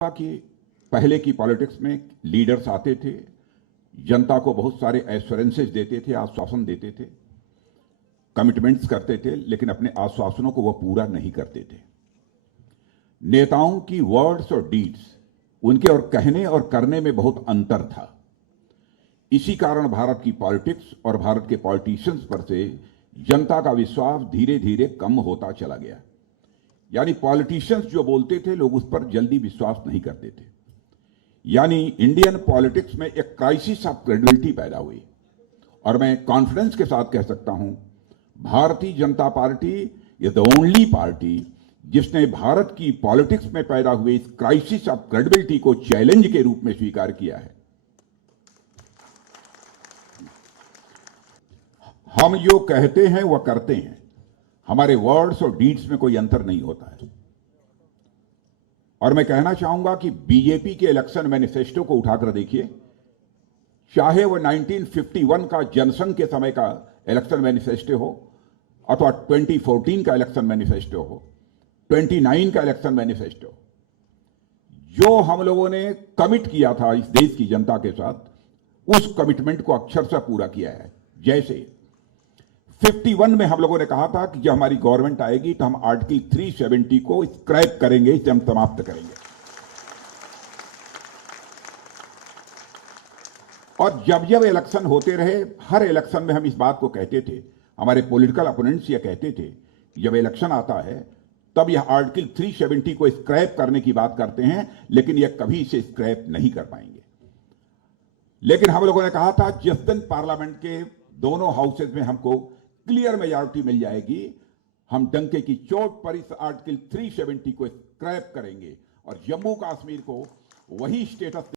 कि पहले की पॉलिटिक्स में लीडर्स आते थे, जनता को बहुत सारे एश्योरेंसेस देते थे, आश्वासन देते थे, कमिटमेंट्स करते थे, लेकिन अपने आश्वासनों को वह पूरा नहीं करते थे। नेताओं की वर्ड्स और डीड्स, उनके और कहने और करने में बहुत अंतर था। इसी कारण भारत की पॉलिटिक्स और भारत के पॉलिटिशियंस पर से जनता का विश्वास धीरे धीरे कम होता चला गया। यानी पॉलिटिशियंस जो बोलते थे, लोग उस पर जल्दी विश्वास नहीं करते थे। यानी इंडियन पॉलिटिक्स में एक क्राइसिस ऑफ क्रेडिबिलिटी पैदा हुई। और मैं कॉन्फिडेंस के साथ कह सकता हूं, Bharatiya Janata party is the only party जिसने भारत की पॉलिटिक्स में पैदा हुए इस क्राइसिस ऑफ क्रेडिबिलिटी को चैलेंज के रूप में स्वीकार किया है। हम जो कहते हैं वह करते हैं, हमारे वर्ड्स और डीड्स में कोई अंतर नहीं होता है। और मैं कहना चाहूंगा कि बीजेपी के इलेक्शन मैनिफेस्टो को उठाकर देखिए, चाहे वह 1951 का जनसंघ के समय का इलेक्शन मैनिफेस्टो हो, अथवा 2014 का इलेक्शन मैनिफेस्टो हो, 29 का इलेक्शन मैनिफेस्टो, जो हम लोगों ने कमिट किया था इस देश की जनता के साथ, उस कमिटमेंट को अक्षरशः पूरा किया है। जैसे 51 में हम लोगों ने कहा था कि जब हमारी गवर्नमेंट आएगी तो हम आर्टिकल 370 को स्क्रैप करेंगे, इसे हम समाप्त करेंगे। और जब जब इलेक्शन होते रहे, हर इलेक्शन में हम इस बात को कहते थे, हमारे पॉलिटिकल अपोनेंट्स ये कहते थे कि जब इलेक्शन आता है तब यह आर्टिकल 370 को स्क्रैप करने की बात करते हैं, लेकिन यह कभी इसे स्क्रैप नहीं कर पाएंगे। लेकिन हम लोगों ने कहा था जिस दिन पार्लियामेंट के दोनों हाउसेज में हमको क्लियर मेजॉरिटी मिल जाएगी, हम डंके की चोट पर इस आर्टिकल 370 को स्क्रैप करेंगे और जम्मू कश्मीर को वही स्टेटस